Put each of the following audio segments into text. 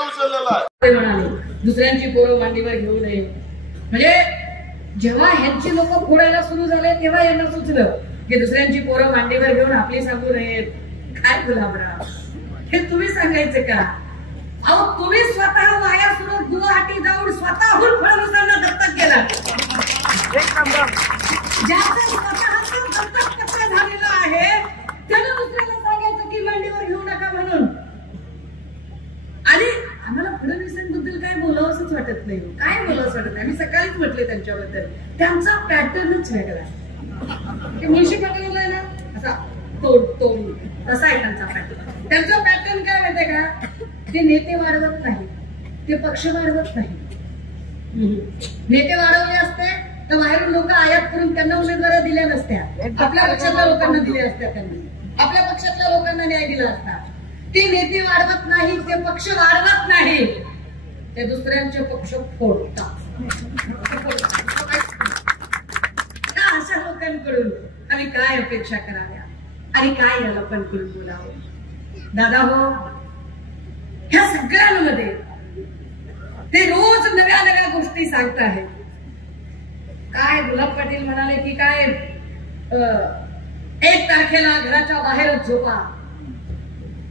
उचललेला आहे. म्हणाले दुसऱ्यांची पोरं मांडीवर घेऊ नये. म्हणजे जेव्हा ह्यांची लोक फोडायला सुरू झाले तेव्हा यांना सुचलं की दुसऱ्यांची पोरं मांडीवर घेऊन आपली सांगू नयेत. काय गुलाबराव, हे तुम्ही सांगायचं का? अहो, तुम्ही स्वतः वाया सुरू गुवाहाटी जाऊन स्वतःहून फडणवीसांना दत्तक केला. ज्याचं स्वतःचं दत्तक कसं झालेलं आहे त्यानं दुसऱ्याला सांगायचं की मांडीवर घेऊ नका म्हणून. आणि आम्हाला फडणवीसांबद्दल काय बोलावंच वाटत नाही. काय बोलावंच वाटत नाही. मी सकाळीच म्हटले त्यांच्याबद्दल, त्यांचा पॅटर्नच वेगळा आहे. मुळशी पकडलेला आहे ना असा तोड तोड तसा आहे त्यांचा पॅटर्न. त्यांचा पॅटर्न काय माहितीये का? ते नेते वाढवत नाही, ते पक्ष वाढवत नाही. नेते वाढवले असते तर बाहेरून लोक आयात करून त्यांना उमेदवारी दिल्या नसत्या. आपल्या पक्षातल्या लोकांना दिल्या असत्या. त्यांनी आपल्या पक्षातल्या लोकांना न्याय दिला असता. ते नेते वाढवत नाही, ते पक्ष वाढवत नाही, ते दुसऱ्यांचे पक्ष फोडतात. अशा लोकांकडून आम्ही काय अपेक्षा कराव्या आणि काय या लोकांकडून बोलावं? दादा हो, ह्या सगळ्यांमध्ये ते रोज नव्या नव्या गोष्टी सांगत आहेत. काय गुलाब पाटील म्हणाले की काय 1 तारखेला घराच्या बाहेरच झोपा,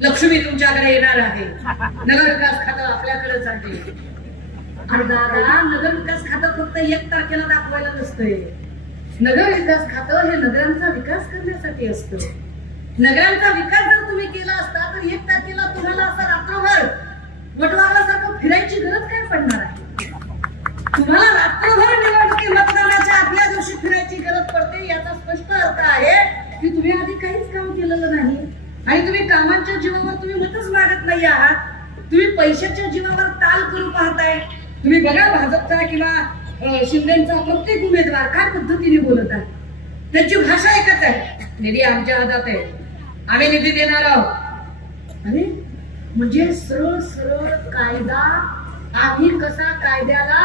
लक्ष्मी तुमच्याकडे येणार आहे, नगर विकास खातं आपल्याकडेच आहे. आणि दादा, नगर विकास खातं फक्त 1 तारखेला दाखवायला नसतंय. नगर विकास खातं हे नगरांचा विकास करण्यासाठी असतं. नगरांचा विकास जर तुम्ही केला असता तर 1 तारखेला तुम्हाला असं रात्रभर वटवाघळासारखं फिरायची गरज काय पडणार आहे? तुम्हाला रात्रभर निवडणुकी मतदानाच्या आदल्या दिवशी फिरायची गरज पडते. याचा स्पष्ट अर्थ आहे की तुम्ही आधी काहीच काम केलेलं नाही आणि तुम्ही कामांच्या जीवावर तुम्ही मतच मागत नाही आहात. तुम्ही पैशाच्या जीवावर ताल करू पाहताय. तुम्ही बघा भाजपचा किंवा शिंदेचा प्रत्येक उमेदवार काय पद्धतीने बोलत आहे. त्यांची भाषा एकच आहे, निधी आमच्या हातात आहे, आम्ही निधी देणार आहोत. अरे म्हणजे सरळ सरळ कायदा, आम्ही कसा कायद्याला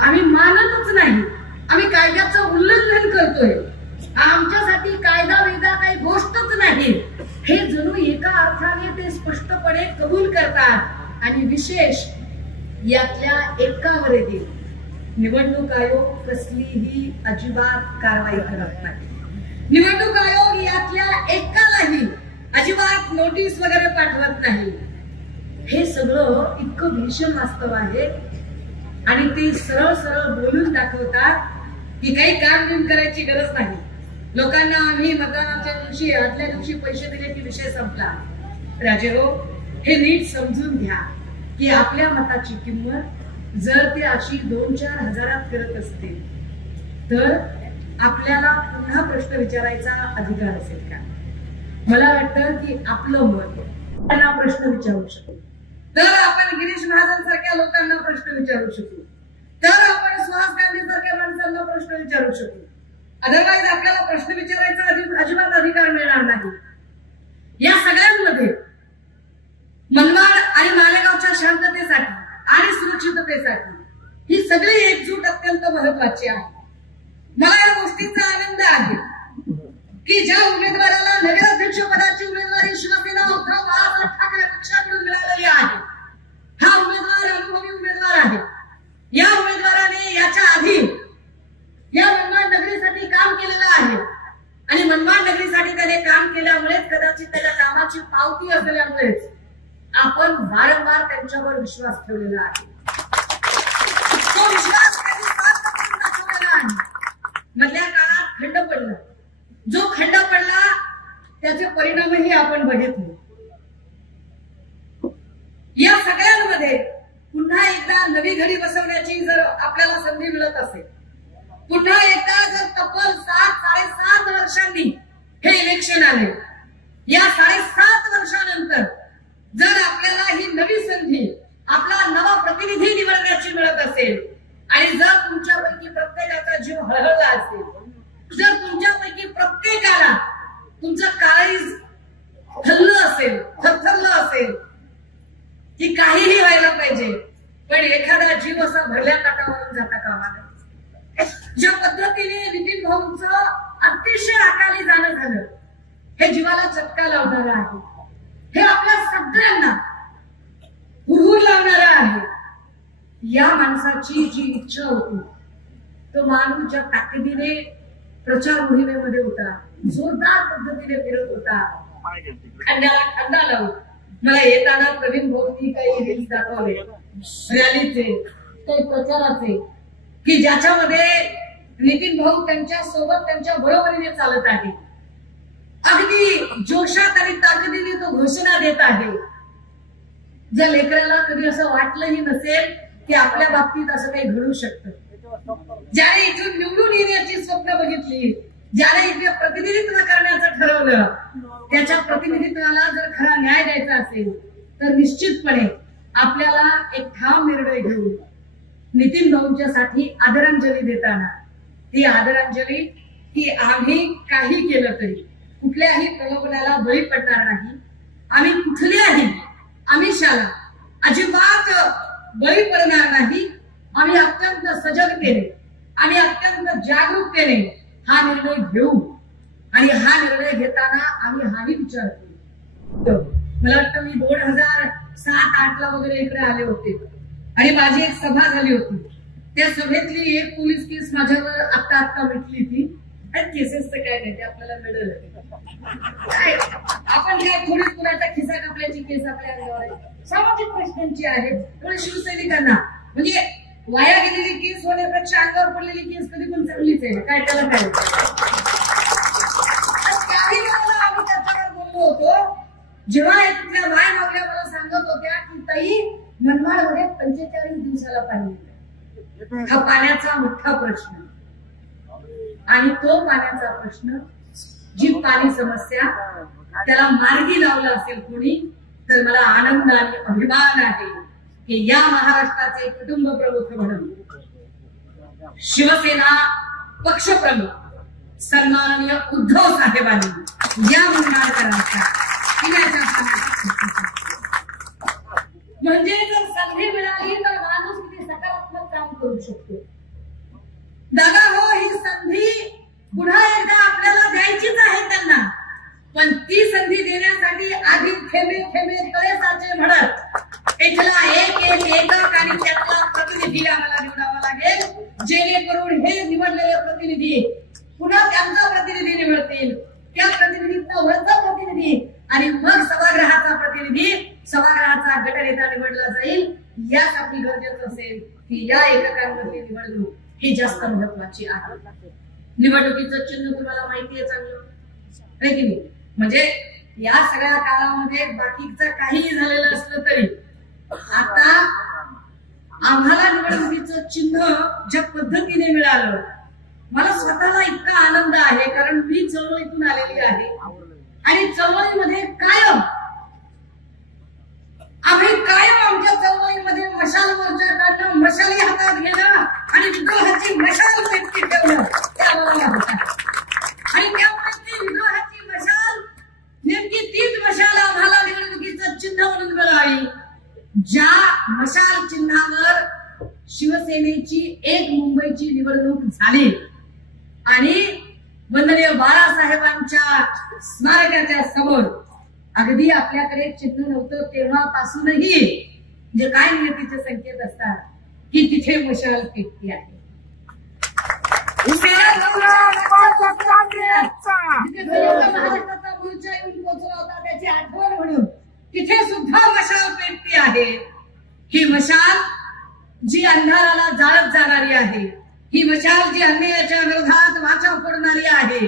आम्ही मानतच नाही, आम्ही कायद्याचं उल्लंघन करतोय. आमच्यासाठी कायदा वेदा काही गोष्टच नाही, हे जणू एका अर्थाने ते स्पष्टपणे कबूल करतात. आणि विशेष यातल्या एकावर निवडणूक आयोग कसलीही अजिबात कारवाई करत नाही. निवडणूक आयोग यातल्या एकालाही अजिबात नोटीस वगैरे पाठवत नाही. हे सगळं इतकं भीषण वास्तव आहे आणि ते सरळ सरळ बोलून दाखवतात की काही काम बिम करायची गरज नाही. लोकांना आम्ही मतदानाच्या दिवशी आदल्या दिवशी पैसे दिले की विषय संपला. राजे हो, हे नीट समजून घ्या की आपल्या मताची किंमत जर ते अशी 2-4 हजारात करत असतील तर आपल्याला पुन्हा प्रश्न विचारायचा अधिकार असेल का? मला वाटतं की आपलं मत त्यांना प्रश्न विचारू शकू, तर आपण गिरीश महाजन सारख्या लोकांना प्रश्न विचारू शकू, तर आपण सुहास गांधी सारख्या माणसांना प्रश्न विचारू शकू. अदरवाईज आपल्याला प्रश्न विचारायचा अजिबात अधिकार मिळणार नाही. या सगळ्यांमध्ये मनमाड आणि मालेगावच्या शांततेसाठी आणि सुरक्षिततेसाठी ही सगळी एकजूट अत्यंत महत्वाची आहे. मला या गोष्टीचा आनंद आहे की ज्या उमेदवाराला नगराध्यक्ष पदाची उमेदवारी शिवसेना उद्धव बाळासाहेब ठाकरे पक्षाकडून मिळालेली आहे, हा उमेदवार अनुभवी उमेदवार आहे. या उमेदवाराने याच्या आधी या मनमाड नगरीसाठी काम केलेलं आहे आणि मनमाड नगरीसाठी त्याने काम केल्यामुळेच, कदाचित त्याच्या कामाची पावती असल्यामुळेच आपण वारंवार त्यांच्यावर विश्वास ठेवलेला आहे. तो विश्वास त्यांनी प्राप्त करून दाखवलेला आहे. मधल्या काळात खंड पडला, जो खंड पडला त्याचे परिणामही आपण बघितले. या सगळ्यांमध्ये पुन्हा एकदा नवी घडी बसवण्याची जर आपल्याला संधी मिळत असेल, पुन्हा एकदा जर तब्बल 7-7.5 वर्षांनी हे इलेक्शन आले, या 7.5 वर्षानंतर जर आपल्याला ही नवी संधी, आपला नवा प्रतिनिधी निवडण्याची मिळत असेल आणि जर तुमच्यापैकी प्रत्येकाचा जीव हळहळला असेल, जर तुमच्यापैकी प्रत्येकाला तुमचं काळीज हललं असेल, थरथरलं असेल की काहीही व्हायला पाहिजे पण एखादा जीव असा भरल्या ताटावरून जाता कामा नये. ज्या पद्धतीने नितीन भाऊंचं अतिशय अकाली जाणं झालं, हे जीवाला चटका लावणारं आहे. हे आपल्या सगळ्यांना हुरहुर लावणारा आहे. या माणसाची जी इच्छा होती, तो माणूस ज्या ताकदीने प्रचार मोहिमेमध्ये होता, जोरदार पद्धतीने फिरत होता, खंड्याला खंडा लावून. मला येताना प्रवीण भाऊंनी काही रील्स दाखवले रॅलीचे, काही प्रचाराचे, की ज्याच्यामध्ये नितीन भाऊ त्यांच्या सोबत त्यांच्या बरोबरीने चालत आहे. अगदी जोशात आणि ताकदीने तो घोषणा देत आहे. ज्या लेकराला कधी असं वाटलंही नसेल की आपल्या बाबतीत असं काही घडू शकतं, ज्याने इथून निवडून येण्याची स्वप्न बघितली, ज्याने इथे प्रतिनिधित्व करण्याचं ठरवलं, त्याच्या प्रतिनिधित्वाला जर खरा न्याय द्यायचा असेल तर निश्चितपणे आपल्याला एक ठाम निर्णय घेऊन नितीन भाऊंच्यासाठी आदरांजली देताना, ती आदरांजली की आम्ही काही केलं तरी कुठल्याही प्रलोभनाला बळी पडणार नाही, आम्ही कुठल्याही आमिषाला अजिबात बळी पडणार नाही. आम्ही अत्यंत सजगतेने आणि अत्यंत जागरूकतेने हा निर्णय घेऊ. आणि हा निर्णय घेताना आम्ही हाही विचार करू. मला वाटतं मी 2007-08 ला वगैरे इकडे आले होते आणि माझी एक सभा झाली होती. त्या सभेतली एक पोलीस केस माझ्यावर आता मिटली ती. आणि केसेसचं काय नाही, ते आपल्याला मिळेल. आपण काय थोडीच कुणाचा खिसा कापल्याची केस आपल्या अंगावर आहे, सामाजिक प्रश्नांची आहे. त्यामुळे शिवसैनिकांना म्हणजे वाया गेलेली केस होण्यापेक्षा अंगावर पडलेली केस कधी पण चांगलीच आहे. काय त्याला काय काही वेळेला आम्ही त्याच्यावर बोललो होतो, जेव्हा तिथल्या वाय मागल्या मला सांगत होत्या की ताई मनमाडमध्ये 45 दिवसाला पाणी येतं. हा पाण्याचा मोठा प्रश्न आणि तो पाण्याचा प्रश्न, जी पाणी समस्या त्याला मार्गी लावला असेल कोणी, तर मला आनंद आणि अभिमान आहे की या महाराष्ट्राचे कुटुंब प्रमुख म्हणून शिवसेना पक्षप्रमुख सन्माननीय उद्धव साहेबांनी या मंडळाचा म्हणजे जर संधी मिळाली तर माणूस किती सकारात्मक काम करू शकतो. दादा हो, ही संधी पुन्हा एकदा आपल्याला द्यायचीच आहे त्यांना, पण ती संधी देण्यासाठी आधी थेंबे थेंबे तळे साचे म्हणत इथला एक एकक आणि त्यातला प्रतिनिधी आम्हाला निवडावा लागेल, जेणेकरून हे निवडलेले प्रतिनिधी पुन्हा त्यांचा प्रतिनिधी निवडतील, त्या प्रतिनिधीचा वरचा प्रतिनिधी आणि मग सभागृहाचा प्रतिनिधी, सभागृहाचा गटनेता निवडला जाईल. यासाठी गरजेचं असेल की या एककांमधली निवडणूक ही जास्त महत्वाची आहे. निवडणुकीचं चिन्ह तुम्हाला माहिती आहे चांगलं, आहे की नाही? म्हणजे या सगळ्या काळामध्ये बाकीचं काहीही झालेलं असलं तरी आता आम्हाला निवडणुकीचं चिन्ह ज्या पद्धतीने मिळालं, मला स्वतःला इतका आनंद आहे. कारण मी चळवळीतून आलेली आहे आणि चळवळीमध्ये कायम आमच्या चळवळीमध्ये मशाल मोर्चा काढणं, मशाली हातात घेणं आणि विद्रोहाची मशाल व्यक्ती ठेवणं त्यामुळे होतं. आणि त्यामुळे ती विद्रोहाची मशाल नेमकी तीच मशाल आम्हाला निवडणुकीचं चिन्ह म्हणून मिळाली. ज्या मशाल चिन्हावर शिवसेनेची एक मुंबईची निवडणूक झाली आणि वंदनीय बाळासाहेबांच्या स्मारकाच्या समोर अगदी आपल्याकडे चिन्ह नव्हतं तेव्हापासूनही जे काय नियतीचे संकेत असतात की तिथे मशाल पेटती आहे. महाराष्ट्राचा मोर्चा येऊन पोहोचला होता त्याची आठवण म्हणून तिथे सुद्धा मशाल पेटती आहे. ही मशाल जी अंधाराला जाळत जाणारी आहे, ही मशाल जी अन्यायाच्या विरोधात वाचा फोडणारी आहे,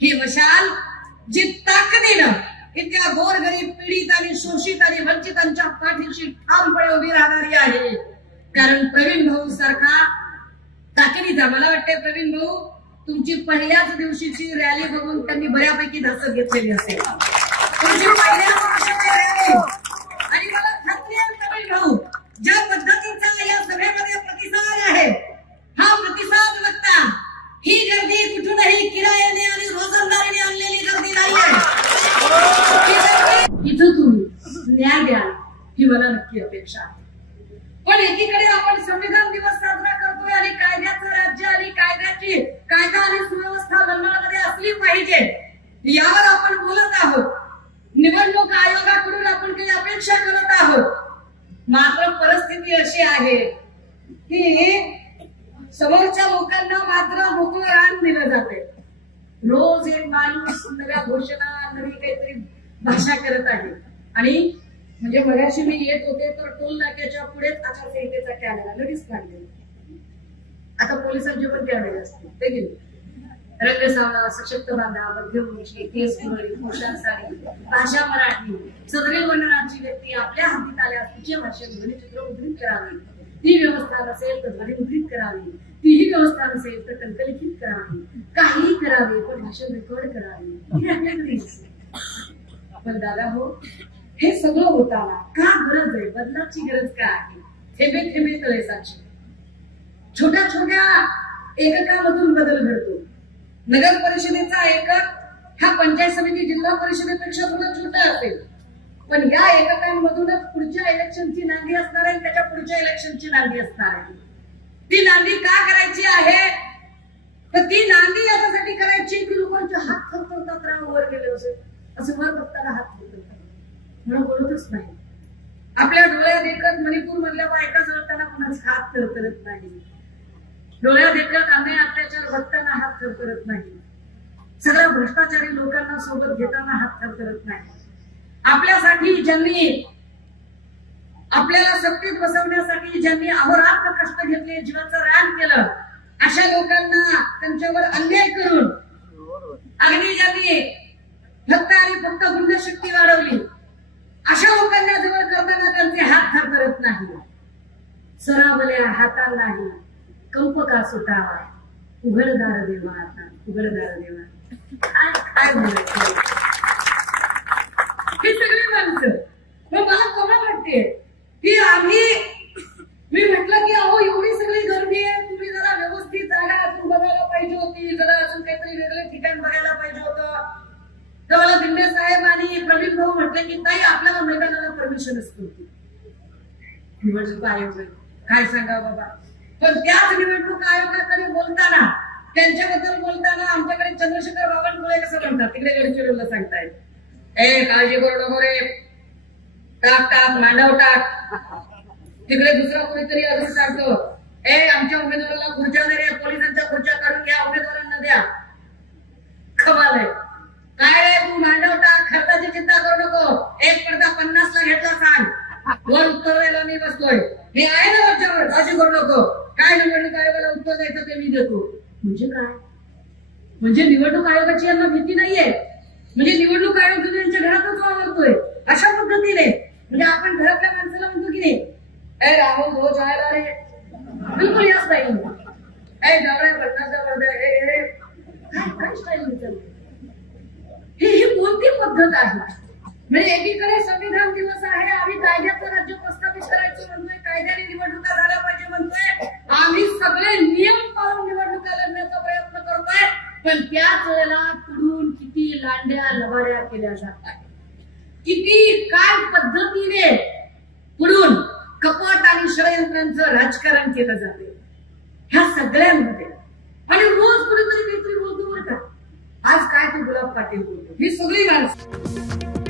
ही मशाल जी ताकदीनं इतक्या गोरगरीब, पीडित आणि शोषित आणि वंचितांच्या पाठीशी ठामपणे उभी राहणारी आहे. कारण प्रवीण भाऊ सारखा ताकदीचा, मला वाटते प्रवीण भाऊ तुमची पहिल्याच दिवशीची रॅली बघून त्यांनी बऱ्यापैकी धासत घेतलेली असेल. तुमची पहिल्याच दिवशीची रॅली आणि मला खात्री आहे प्रवीण भाऊ ज्या पद्धतीचा या सभेमध्ये प्रतिसाद आहे, हा प्रतिसाद बघता ही गर्दी कुठूनही किरायाने आणि रोजंदारीने आणलेली गर्दी नाहीये. इथं तुम्ही न्याय द्याल ही मला नक्की अपेक्षा आहे. पण एकीकडे आपण संविधान दिवस साजरा करतोय आणि कायद्याचं राज्य आणि कायदा आणि सुव्यवस्था लंडनमध्ये असली पाहिजे यावर आपण बोलत आहोत. निवडणूक आयोगाकडून आपण काही अपेक्षा करत आहोत. मात्र परिस्थिती अशी आहे की समोरच्या लोकांना मात्र मोकळं रान दिलं जाते. रोज एक माणूस नव्या घोषणा नवी काहीतरी भाषा करत आहे. आणि म्हणजे मगाशी मी येत होते तर टोल नाक्याच्या पुढेच आचारसंहितेचा कॅमेरा लगेच काढले. आता पोलिसांचे पण कॅमेरे असतील ते गेले. रंग सावळा, सशक्त बांधा, मध्यम उंची, केस कुरळी, पोशाख साडी, भाषा मराठी, सदरी वर्णनाची व्यक्ती आपल्या हातीत आल्यास तिचे भाषेत ध्वनिचित्र मुद्रित करावे. ती व्यवस्था नसेल तर ध्वनी मुद्रित करावी. तीही व्यवस्था नसेल तर टंकलिखित करावी. काही करावे पण भाषण रेकॉर्ड करावे. पण दादा हो, हे सगळं होताना का गरज आहे? बदलाची गरज का आहे? थेंबे थेंबे तळे साचे. छोट्या छोट्या एककामधून बदल घडतो. नगर परिषदेचा एकक हा पंचायत समिती जिल्हा परिषदेपेक्षा थोडा छोटा असेल, पण या एककांमधूनच पुढच्या इलेक्शनची नांदी असणार आहे. त्याच्या पुढच्या इलेक्शनची नांदी असणार आहे. ती नांदी का करायची आहे? तर ती नांदी याच्यासाठी करायची की लोकांचे हात थरथरतात. राव वर गेले असं वर बघताना हात थरथरतात, मला बोलतच नाही. आपल्या डोळ्यात देखत मणिपूर मधल्या बायका जळताना कुणाचा हात थरथरत नाही. डोळ्यात देखत अन्याय अत्याचार बघताना हात थरथरत नाही. सगळ्या भ्रष्टाचारी लोकांना सोबत घेताना हात थरथरत नाही. आपल्यासाठी ज्यांनी आपल्याला सत्तेत बसवण्यासाठी ज्यांनी अहोरात्र कष्ट घेतले, जीवाचं रान केलं, अशा लोकांना त्यांच्यावर अन्याय करून अगदी ज्यांनी फक्त आणि फक्त गुंडशक्ती वाढवली, अशा लोकांना जवळ करताना त्यांचे हात थरथरत नाही. सरावल्या हातांनाही कंप का सुटावा, उघडदार देवा आता उघडदार देवा. काय बोलायचं? हे सगळे माणसं मग मला कमा वाटते की मी म्हटलं की अहो एवढी सगळी गर्दी आहे, तुम्ही जरा व्यवस्थित जागा अजून बघायला पाहिजे होती, जरा अजून काहीतरी वेगळे ठिकाण बघायला पाहिजे होतं. तर मला दिंडे साहेब आणि प्रवीण भाऊ म्हटले की ताई आपल्याला मैदानाला परमिशन असतो. निवडणूक आयोग काय सांगा बाबा. पण त्याच निवडणूक आयोगाकडे बोलताना, त्यांच्याबद्दल बोलताना आमच्याकडे चंद्रशेखर बावनकुळे कसं म्हणतात, तिकडे गडचिरोलीला सांगतायत, ए काळजी करू नको रे, टाक टाक मांडव टाक. तिकडे दुसरा कोणीतरी अजून सांगतो, ए आमच्या उमेदवाराला खुर्च्या दे रे, पोलिसांच्या खुर्च्या काढून घ्या, उमेदवारांना द्या. कमाल आहे. काय रे तू मांडव टाक, खर्चाची चिंता करू नको, एक पडदा 50 ला घेतला सांग, वर उत्तर द्यायला मी बसतोय, मी आहे ना वरच्यावर, काळजी करू नको. काय निवडणूक आयोगाला उत्तर द्यायचं ते मी देतो. म्हणजे काय? म्हणजे निवडणूक आयोगाची यांना भीती नाहीये. म्हणजे निवडणूक आयोग यांच्या घरातच वावरतोय अशा पद्धतीने. म्हणजे आपण घरातल्या माणसाला म्हणतो की नाही, ए राहुल रोज आयला रे, बिलकुल याच नाही. ए जावळे भटनाचा पडदा, काय स्टाईल विचारली? ही कोणती पद्धत आहे? म्हणजे एकीकडे संविधान दिवस आहे, आम्ही कायद्याचं राज्य प्रस्थापित करायचं म्हणतोय, कायद्याने निवडणुका झाल्या पाहिजे म्हणतोय, आम्ही सगळे नियम पाळून निवडणुका लढण्याचा प्रयत्न करतोय. पण त्याच वेळेला पुढून किती लांड्या लबाड्या केल्या जातात, किती काय पद्धतीने पुढून कपट आणि षडयंत्रांचं राजकारण केलं जाते ह्या सगळ्यांमध्ये. आणि रोज कुठेतरी काहीतरी बोलतो बरं का. आज काय ते गुलाब पाटील बोलतो, ही सगळी माणसं